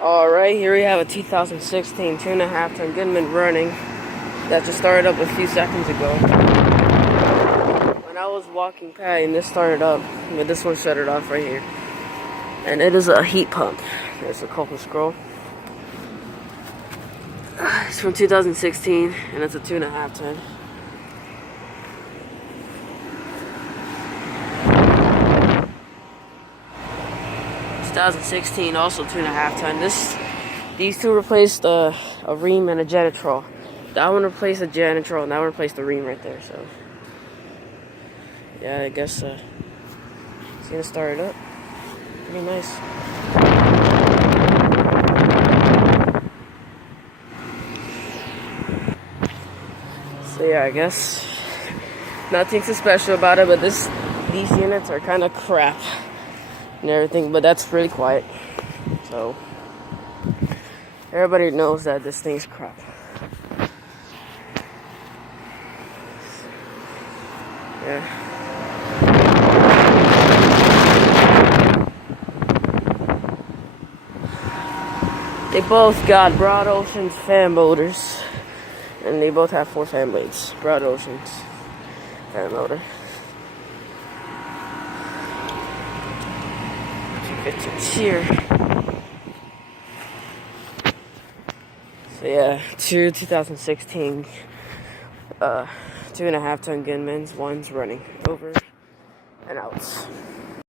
Alright, here we have a 2016 2.5-ton Goodman running that just started up a few seconds ago. When I was walking past and this started up, but this one shut it off right here. And it is a heat pump. There's a couple scroll. It's from 2016 and it's a 2.5-ton. Also 2.5-ton. These two replaced a ream and a janitrol. That one replaced the janitrol and that one replaced the ream right there. So yeah, I guess it's gonna start it up. Pretty nice. So yeah, I guess nothing too special about it, but these units are kind of crap and everything, but that's pretty quiet. So everybody knows that this thing's crap. Yeah. They both got Broad Ocean's fan motors, and they both have 4 fan blades. Broad Ocean's fan motor. It's here. So yeah, 2016 2.5-ton Goodmans, one's running over and out.